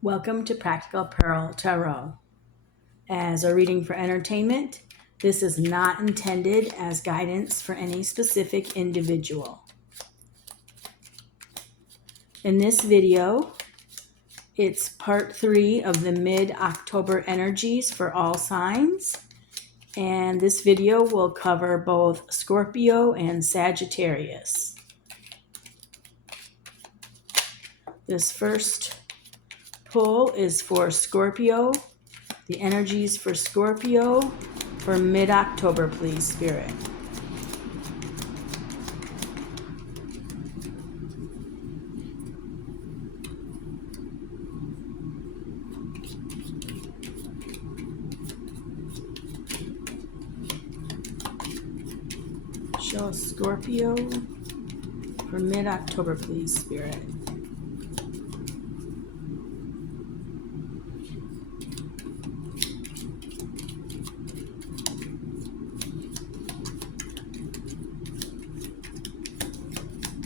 Welcome to Practical Pearl Tarot. As a reading for entertainment, this is not intended as guidance for any specific individual. In this video, it's part 3 of the mid-October energies for all signs, and this video will cover both Scorpio and Sagittarius. This first pull is for Scorpio. The energies for Scorpio for mid-October, please, Spirit. Show Scorpio for mid-October, please, Spirit.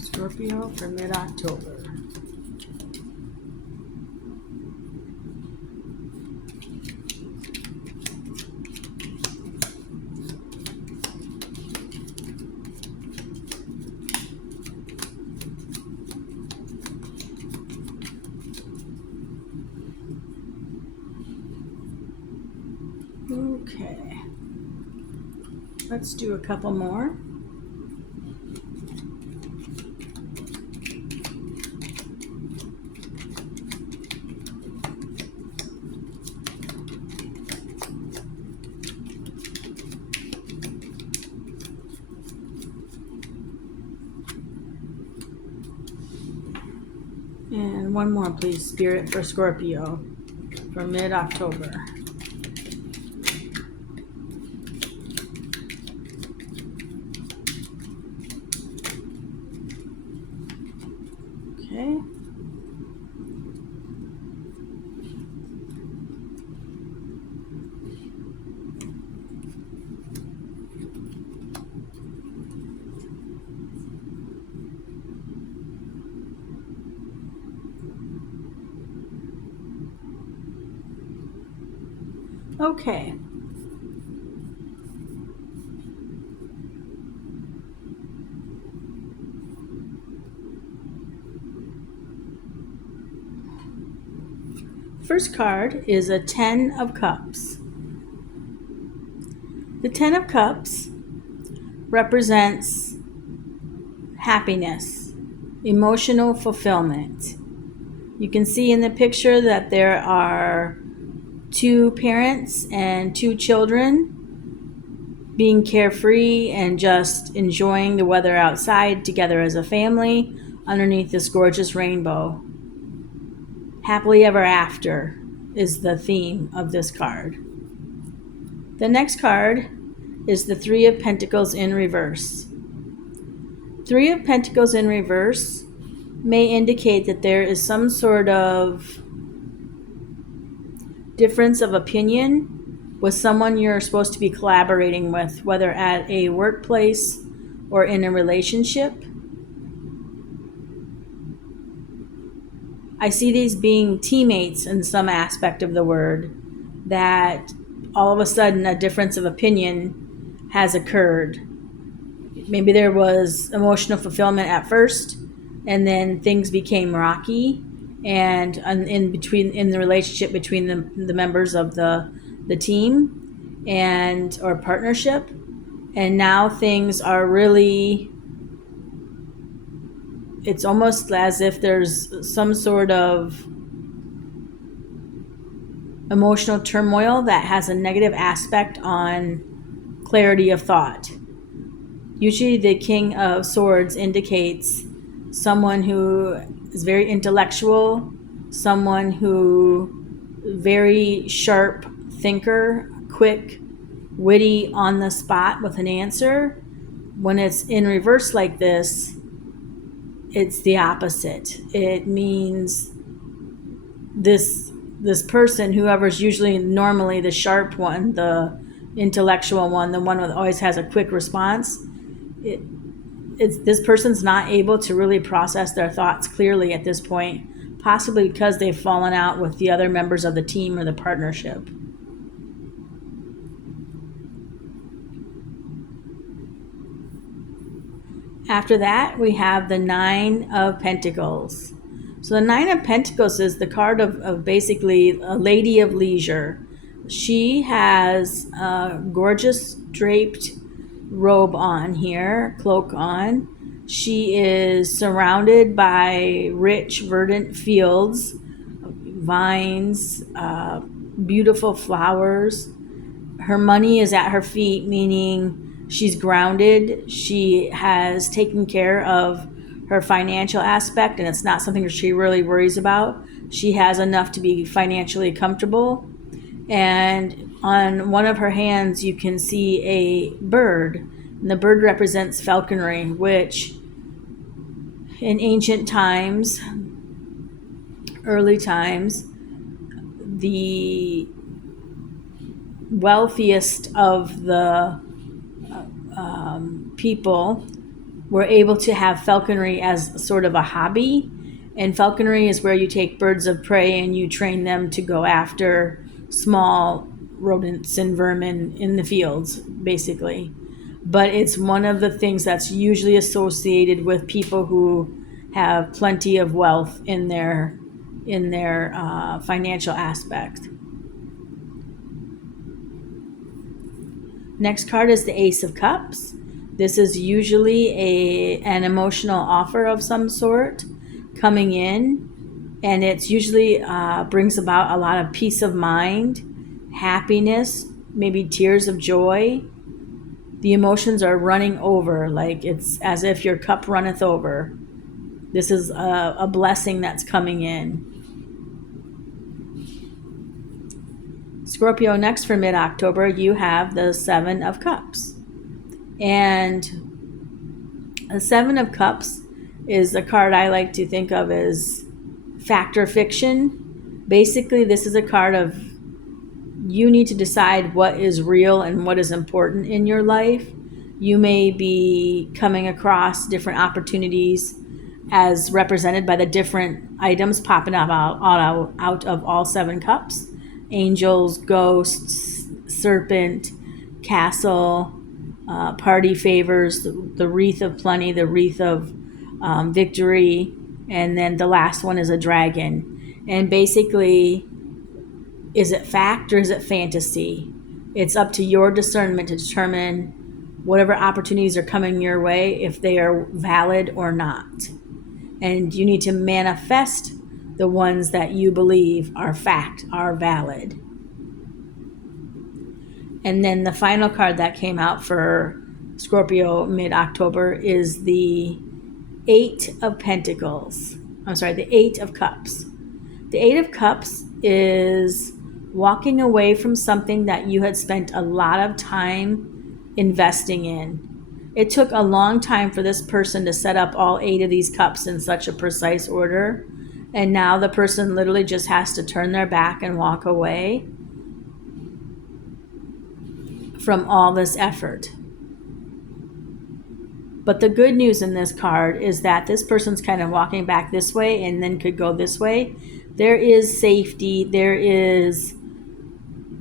Scorpio for mid-October. Okay, let's do a couple more. And one more, please, Spirit, for Scorpio for mid-October. Okay. Okay. First card is a 10 of Cups. The 10 of Cups represents happiness, emotional fulfillment. You can see in the picture that there are 2 parents and 2 children being carefree and just enjoying the weather outside together as a family underneath this gorgeous rainbow. Happily ever after is the theme of this card. The next card is the 3 of Pentacles in reverse. 3 of Pentacles in reverse may indicate that there is some sort of difference of opinion with someone you're supposed to be collaborating with, whether at a workplace or in a relationship. I see these being teammates in some aspect of the word, that all of a sudden a difference of opinion has occurred. Maybe there was emotional fulfillment at first, and then things became rocky, and in the relationship between the members of the team and or partnership, and now things are really, it's almost as if there's some sort of emotional turmoil that has a negative aspect on clarity of thought. Usually the King of Swords indicates someone who is very intellectual, someone who very sharp thinker, quick, witty, on the spot with an answer. When it's in reverse like this, it's the opposite. It means this person, whoever's usually normally the sharp one, the intellectual one, the one that always has a quick response, this person's not able to really process their thoughts clearly at this point, possibly because they've fallen out with the other members of the team or the partnership. After that, we have the Nine of Pentacles. So the Nine of Pentacles is the card of basically a lady of leisure. She has a gorgeous draped robe on here, cloak on. She is surrounded by rich, verdant fields, vines, beautiful flowers. Her money is at her feet, meaning she's grounded. She has taken care of her financial aspect, and it's not something that she really worries about. She has enough to be financially comfortable. And on one of her hands, you can see a bird. And the bird represents falconry, which in ancient times, early times, the wealthiest of the people were able to have falconry as sort of a hobby. And falconry is where you take birds of prey and you train them to go after small rodents and vermin in the fields, basically. But it's one of the things that's usually associated with people who have plenty of wealth in their financial aspect. Next card is the Ace of Cups. This is usually an emotional offer of some sort coming in, and it's usually brings about a lot of peace of mind, happiness, maybe tears of joy. The emotions are running over, like it's as if your cup runneth over. This is a blessing that's coming in. Scorpio, next for mid-October, you have the Seven of Cups. And the Seven of Cups is a card I like to think of as fact or fiction. Basically, this is a card of you need to decide what is real and what is important in your life. You may be coming across different opportunities as represented by the different items popping up out of all seven cups. Angels, ghosts, serpent, castle, party favors, the wreath of plenty, the wreath of victory, and then the last one is a dragon. And basically, is it fact or is it fantasy? It's up to your discernment to determine whatever opportunities are coming your way, if they are valid or not. And you need to manifest the ones that you believe are fact, are valid. And then the final card that came out for Scorpio mid-October is the Eight of Pentacles. I'm sorry, the Eight of Cups. The Eight of Cups is walking away from something that you had spent a lot of time investing in. It took a long time for this person to set up all eight of these cups in such a precise order. And now the person literally just has to turn their back and walk away from all this effort. But the good news in this card is that this person's kind of walking back this way and then could go this way. There is safety. There is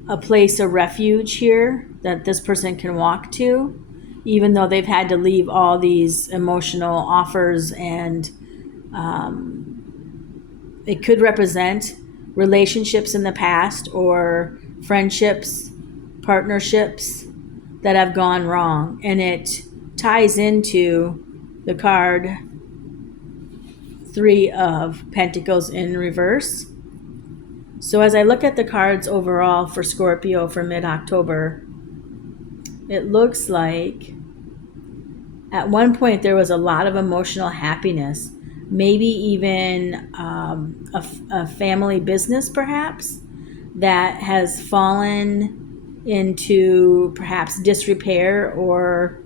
a place of refuge here that this person can walk to, even though they've had to leave all these emotional offers. And it could represent relationships in the past or friendships, partnerships that have gone wrong. And it ties into the card Three of Pentacles in reverse. So as I look at the cards overall for Scorpio for mid-October, it looks like at one point there was a lot of emotional happiness, maybe even a family business perhaps that has fallen into perhaps disrepair or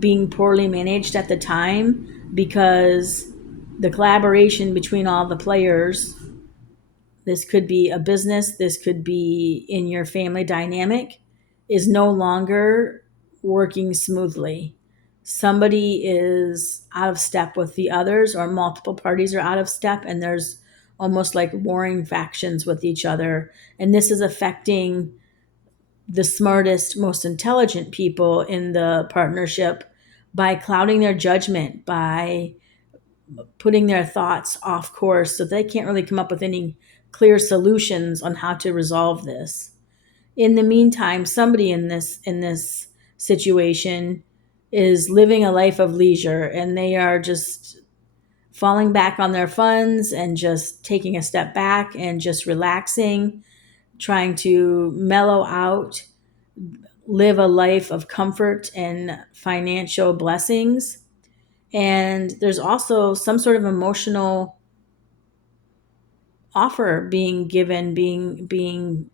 being poorly managed at the time, because the collaboration between all the players, this could be a business, this could be in your family dynamic, is no longer working smoothly. Somebody is out of step with the others, or multiple parties are out of step, and there's almost like warring factions with each other. And this is affecting the smartest, most intelligent people in the partnership by clouding their judgment, by putting their thoughts off course so they can't really come up with any clear solutions on how to resolve this. In the meantime, somebody in this situation is living a life of leisure, and they are just falling back on their funds and just taking a step back and just relaxing, trying to mellow out, live a life of comfort and financial blessings. And there's also some sort of emotional offer being given, being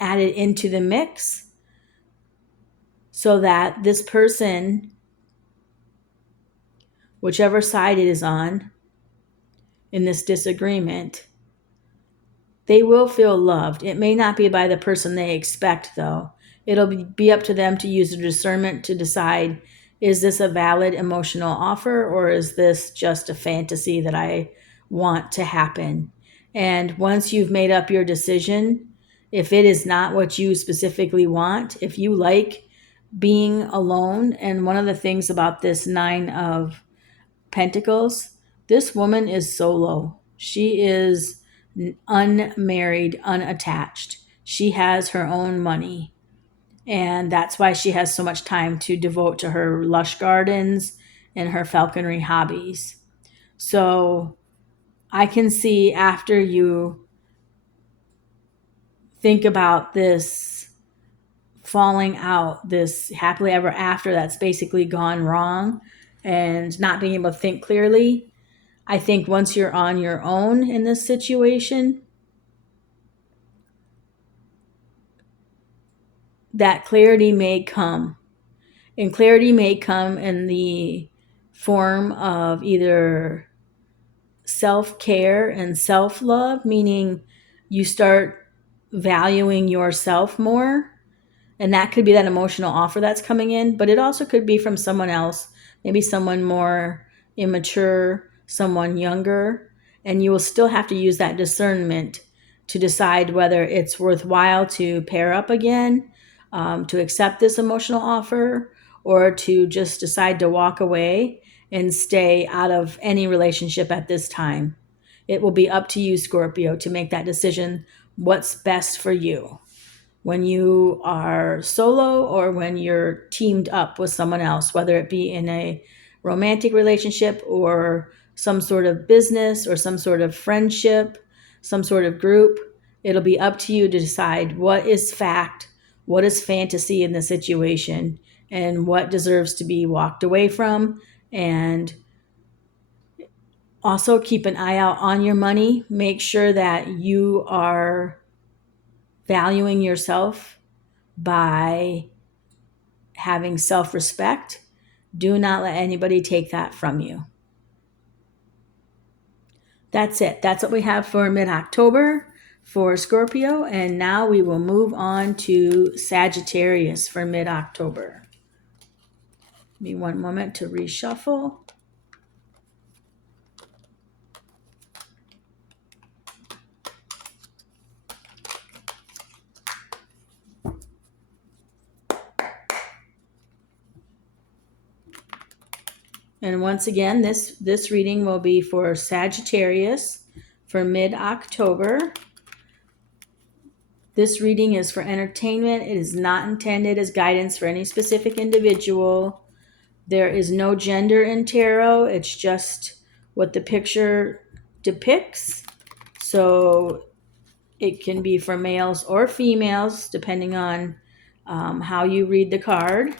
added into the mix, so that this person, whichever side it is on in this disagreement, they will feel loved. It may not be by the person they expect, though. It'll be up to them to use their discernment to decide, is this a valid emotional offer, or is this just a fantasy that I want to happen? And once you've made up your decision, if it is not what you specifically want, if you like being alone, and one of the things about this Nine of Pentacles, this woman is solo. She is unmarried, unattached. She has her own money. And that's why she has so much time to devote to her lush gardens and her falconry hobbies. So I can see, after you think about this falling out, this happily ever after that's basically gone wrong, and not being able to think clearly, I think once you're on your own in this situation, that clarity may come. And clarity may come in the form of either self-care and self-love, meaning you start valuing yourself more. And that could be that emotional offer that's coming in, but it also could be from someone else, maybe someone more immature, someone younger. And you will still have to use that discernment to decide whether it's worthwhile to pair up again, to accept this emotional offer, or to just decide to walk away and stay out of any relationship at this time. It will be up to you, Scorpio, to make that decision, what's best for you when you are solo or when you're teamed up with someone else, whether it be in a romantic relationship or some sort of business or some sort of friendship, some sort of group. It'll be up to you to decide what is fact, what is fantasy in the situation, and what deserves to be walked away from. And also keep an eye out on your money. Make sure that you are valuing yourself by having self-respect. Do not let anybody take that from you. That's it. That's what we have for mid-October for Scorpio. And now we will move on to Sagittarius for mid-October. Give me one moment to reshuffle. And once again, this reading will be for Sagittarius for mid-October. This reading is for entertainment. It is not intended as guidance for any specific individual. There is no gender in tarot. It's just what the picture depicts. So it can be for males or females, depending on how you read the card.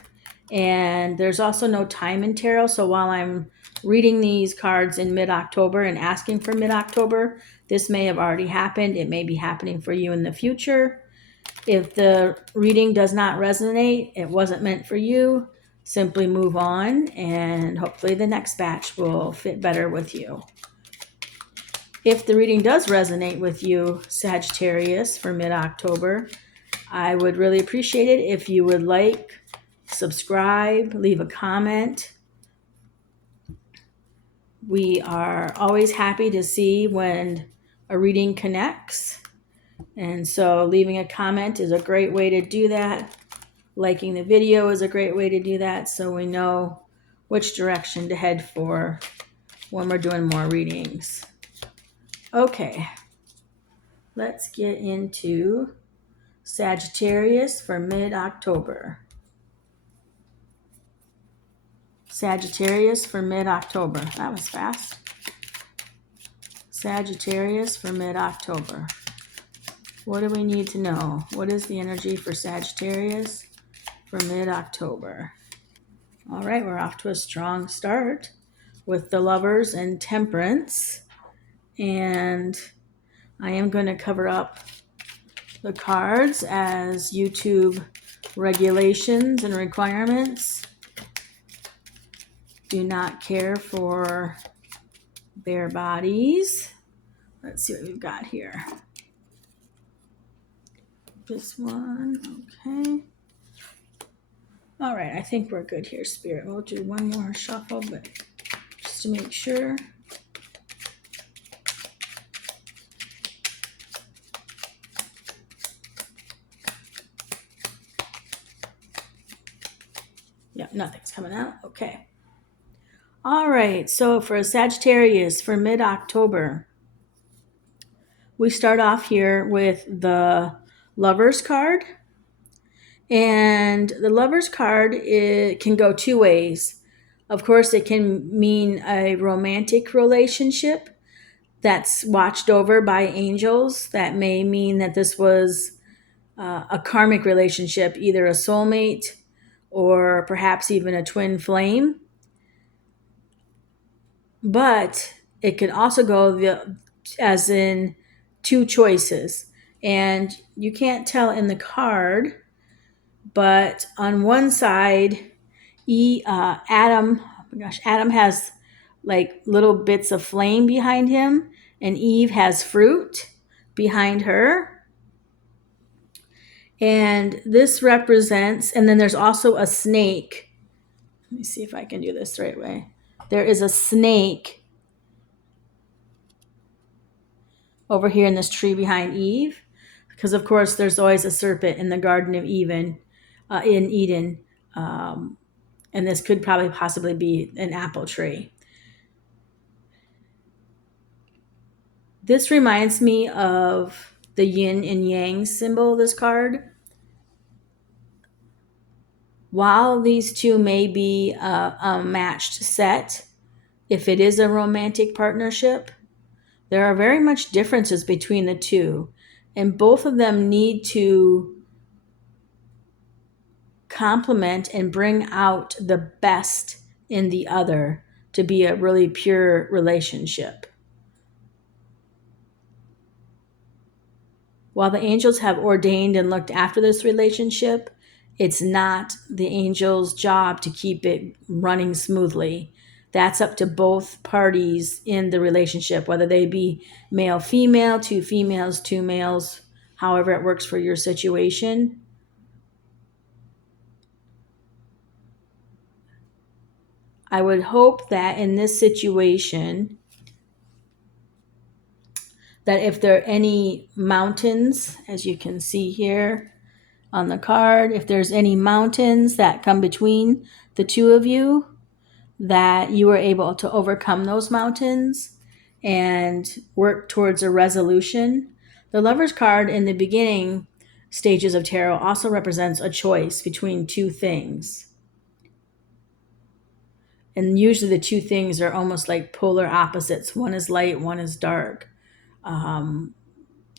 And there's also no time in tarot. So while I'm reading these cards in mid-October and asking for mid-October, this may have already happened. It may be happening for you in the future. If the reading does not resonate, it wasn't meant for you, simply move on, and hopefully the next batch will fit better with you. If the reading does resonate with you, Sagittarius, for mid-October, I would really appreciate it if you would like, subscribe, leave a comment, We are always happy to see when a reading connects. And so leaving a comment is a great way to do that. Liking the video is a great way to do that, so we know which direction to head for when we're doing more readings. Okay, let's get into Sagittarius for mid-October. Sagittarius for mid-October. That was fast. Sagittarius for mid-October. What do we need to know? What is the energy for Sagittarius for mid-October? All right, we're off to a strong start with the Lovers and Temperance. And I am going to cover up the cards as YouTube regulations and requirements do not care for bare bodies. Let's see what we've got here. This one, okay. All right, I think we're good here, Spirit. We'll do one more shuffle, but just to make sure. Yep, nothing's coming out. Okay. All right, so for Sagittarius for mid-October, we start off here with the Lovers card. And the Lovers card, it can go two ways. Of course, it can mean a romantic relationship that's watched over by angels. That may mean that this was a karmic relationship, either a soulmate or perhaps even a twin flame. But it can also go as in two choices. And you can't tell in the card, but on one side, Adam has like little bits of flame behind him, and Eve has fruit behind her. And this represents, and then there's also a snake. Let me see if I can do this the right way. There is a snake over here in this tree behind Eve, because of course there's always a serpent in the Garden of Eden, and this could probably possibly be an apple tree. This reminds me of the yin and yang symbol of this card. While these two may be a matched set, if it is a romantic partnership, there are very much differences between the two, and both of them need to complement and bring out the best in the other to be a really pure relationship. While the angels have ordained and looked after this relationship, it's not the angel's job to keep it running smoothly. That's up to both parties in the relationship, whether they be male, female, two females, two males, however it works for your situation. I would hope that in this situation, that if there are any mountains, as you can see here on the card, if there's any mountains that come between the two of you, that you are able to overcome those mountains and work towards a resolution. The Lover's card in the beginning stages of tarot also represents a choice between two things. And usually the two things are almost like polar opposites. One is light, one is dark. Yin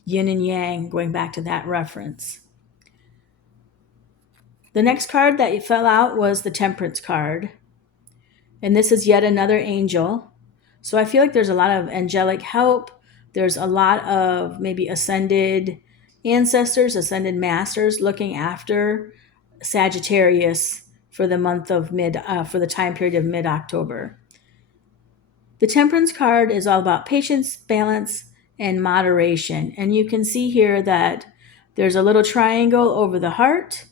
and yang, going back to that reference. The next card that fell out was the Temperance card. And this is yet another angel. So I feel like there's a lot of angelic help. There's a lot of maybe ascended ancestors, ascended masters looking after Sagittarius for the month of for the time period of mid-October. The Temperance card is all about patience, balance, and moderation. And you can see here that there's a little triangle over the heart,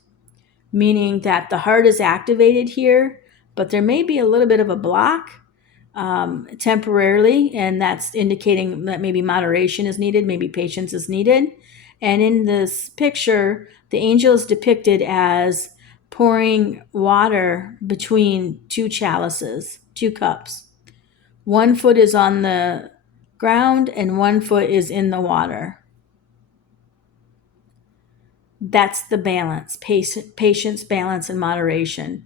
meaning that the heart is activated here, but there may be a little bit of a block temporarily, and that's indicating that maybe moderation is needed, maybe patience is needed. And in this picture, the angel is depicted as pouring water between two chalices, two cups. One foot is on the ground and one foot is in the water. That's the balance, patience, balance, and moderation.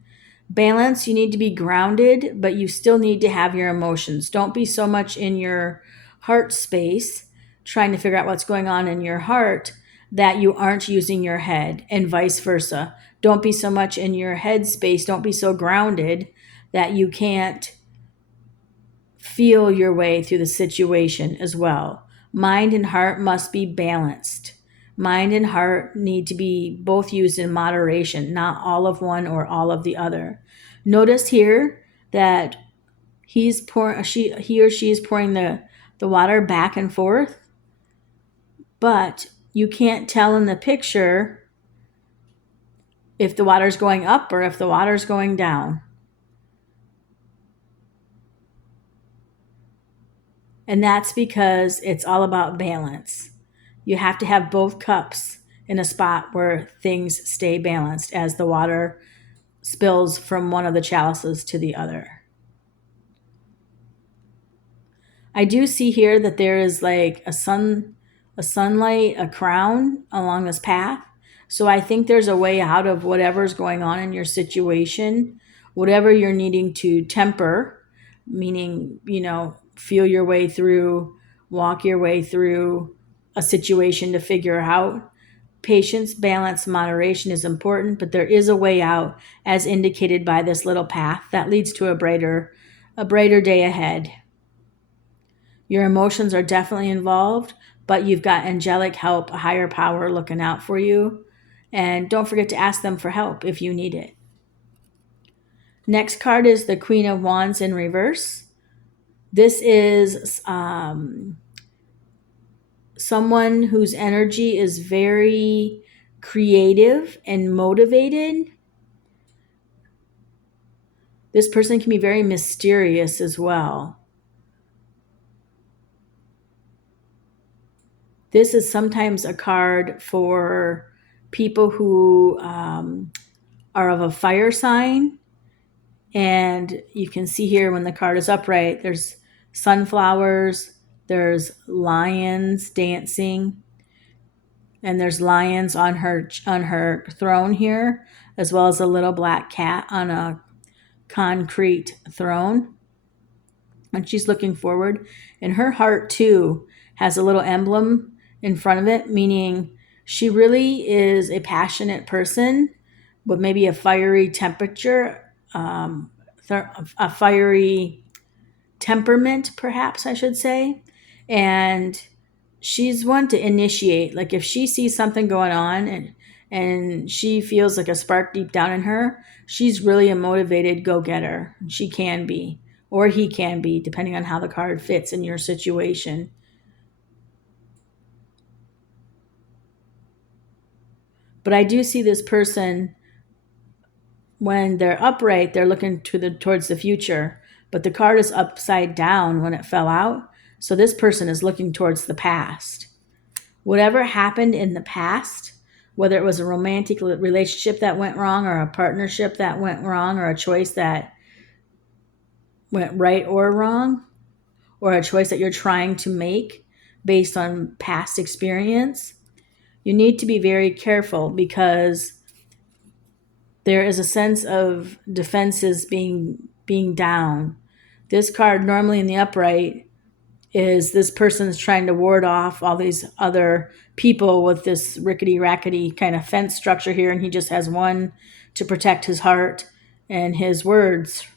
Balance, you need to be grounded, but you still need to have your emotions. Don't be so much in your heart space trying to figure out what's going on in your heart that you aren't using your head, and vice versa. Don't be so much in your head space. Don't be so grounded that you can't feel your way through the situation as well. Mind and heart must be balanced. Mind and heart need to be both used in moderation, not all of one or all of the other. Notice here that he or she is pouring the water back and forth, but you can't tell in the picture if the water's going up or if the water's going down. And that's because it's all about balance. You have to have both cups in a spot where things stay balanced as the water spills from one of the chalices to the other. I do see here that there is like a sunlight, a crown along this path. So I think there's a way out of whatever's going on in your situation, whatever you're needing to temper, meaning, feel your way through, walk your way through a situation to figure out. Patience, balance, moderation is important, but there is a way out as indicated by this little path that leads to a brighter day ahead. Your emotions are definitely involved, but you've got angelic help, a higher power looking out for you. And don't forget to ask them for help if you need it. Next card is the Queen of Wands in reverse. This is someone whose energy is very creative and motivated. This person can be very mysterious as well. This is sometimes a card for people who are of a fire sign. And you can see here when the card is upright, there's sunflowers, there's lions dancing, and there's lions on her throne here, as well as a little black cat on a concrete throne. And she's looking forward. And her heart, too, has a little emblem in front of it, meaning she really is a passionate person with maybe a fiery temperature, a fiery temperament, perhaps I should say. And she's one to initiate. Like if she sees something going on and she feels like a spark deep down in her, she's really a motivated go-getter. She can be, or he can be, depending on how the card fits in your situation. But I do see this person, when they're upright, they're looking towards the future. But the card is upside down when it fell out. So this person is looking towards the past. Whatever happened in the past, whether it was a romantic relationship that went wrong or a partnership that went wrong or a choice that went right or wrong, or a choice that you're trying to make based on past experience, you need to be very careful because there is a sense of defenses being down. This card, normally in the upright, is this person's trying to ward off all these other people with this rickety-rackety kind of fence structure here, and he just has one to protect his heart and his words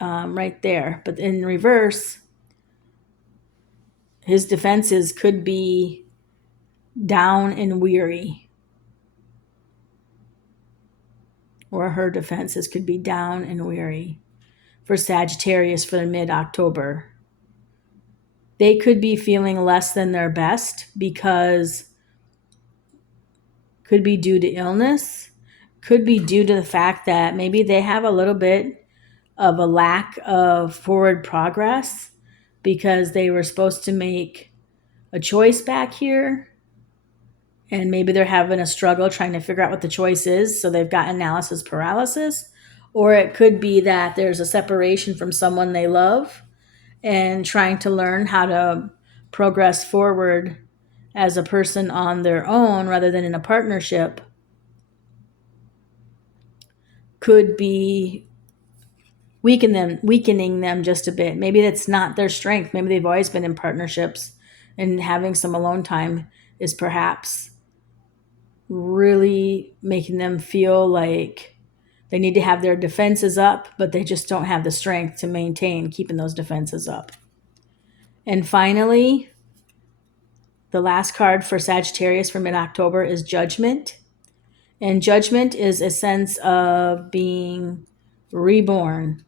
right there. But in reverse, his defenses could be down and weary, or her defenses could be down and weary. For Sagittarius for mid-October, they could be feeling less than their best because could be due to illness, could be due to the fact that maybe they have a little bit of a lack of forward progress because they were supposed to make a choice back here, and maybe they're having a struggle trying to figure out what the choice is, so they've got analysis paralysis. Or it could be that there's a separation from someone they love and trying to learn how to progress forward as a person on their own rather than in a partnership could be weakening them just a bit. Maybe that's not their strength. Maybe they've always been in partnerships, and having some alone time is perhaps really making them feel like they need to have their defenses up, but they just don't have the strength to maintain keeping those defenses up. And finally, the last card for Sagittarius for mid-October is Judgment. And Judgment is a sense of being reborn.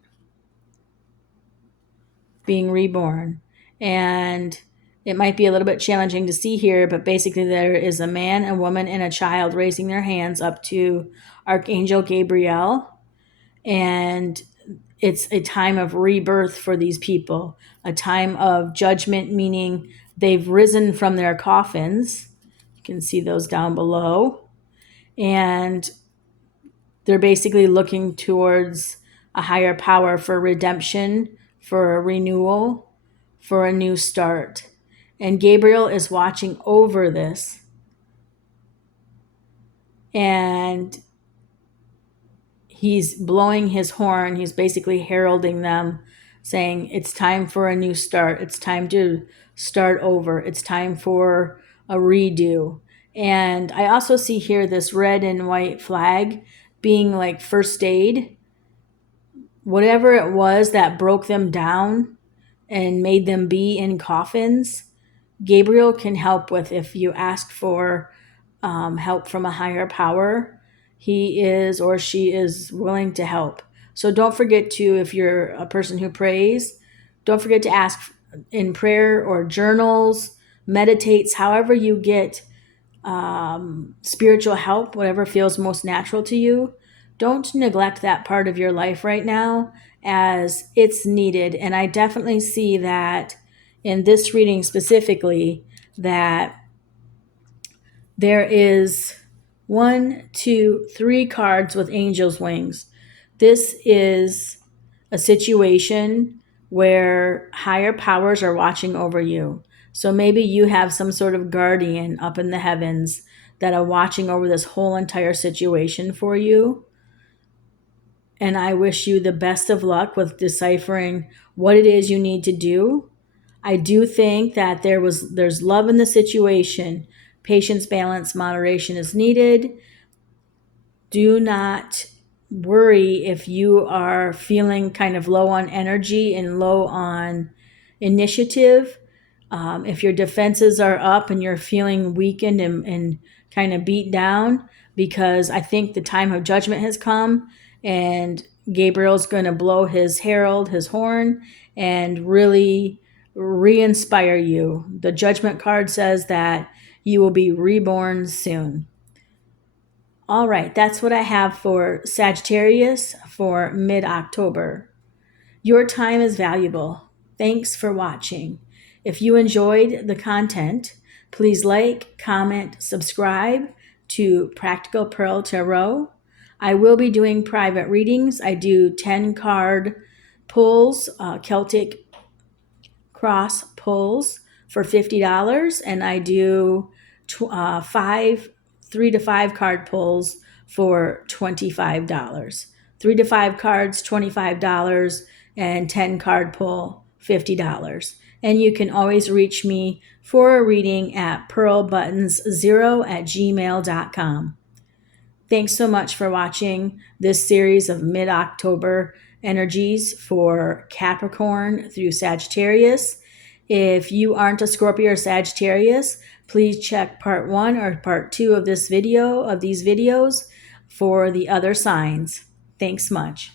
And it might be a little bit challenging to see here, but basically there is a man, a woman, and a child raising their hands up to Archangel Gabriel. And it's a time of rebirth for these people, a time of judgment, meaning they've risen from their coffins. You can see those down below. And they're basically looking towards a higher power for redemption, for a renewal, for a new start. And Gabriel is watching over this. And he's blowing his horn. He's basically heralding them, saying it's time for a new start. It's time to start over. It's time for a redo. And I also see here this red and white flag being like first aid. Whatever it was that broke them down and made them be in coffins, Gabriel can help with. If you ask for help from a higher power, he is or she is willing to help. So don't forget to, if you're a person who prays, don't forget to ask in prayer or journals, meditates, however you get spiritual help, whatever feels most natural to you. Don't neglect that part of your life right now, as it's needed. And I definitely see that in this reading specifically, that there is 1, 2, 3 cards with angel's wings. This is a situation where higher powers are watching over you. So maybe you have some sort of guardian up in the heavens that are watching over this whole entire situation for you. And I wish you the best of luck with deciphering what it is you need to do. I do think that there's love in the situation. Patience, balance, moderation is needed. Do not worry if you are feeling kind of low on energy and low on initiative. If your defenses are up and you're feeling weakened and kind of beat down, because I think the time of judgment has come, and Gabriel's going to blow his herald, his horn, and really re-inspire you. The judgment card says that you will be reborn soon. All right, that's what I have for Sagittarius for mid-October. Your time is valuable. Thanks for watching. If you enjoyed the content, please like, comment, subscribe to Practical Pearl Tarot. I will be doing private readings. I do 10 card pulls, Celtic cross pulls for $50, and I do 3 to 5 card pulls for $25. 3 to 5 cards, $25, and 10 card pull, $50. And you can always reach me for a reading at pearlbuttons0@gmail.com. Thanks so much for watching this series of mid-October energies for Capricorn through Sagittarius. If you aren't a Scorpio or Sagittarius, please check part 1 or part 2 of these videos for the other signs. Thanks much.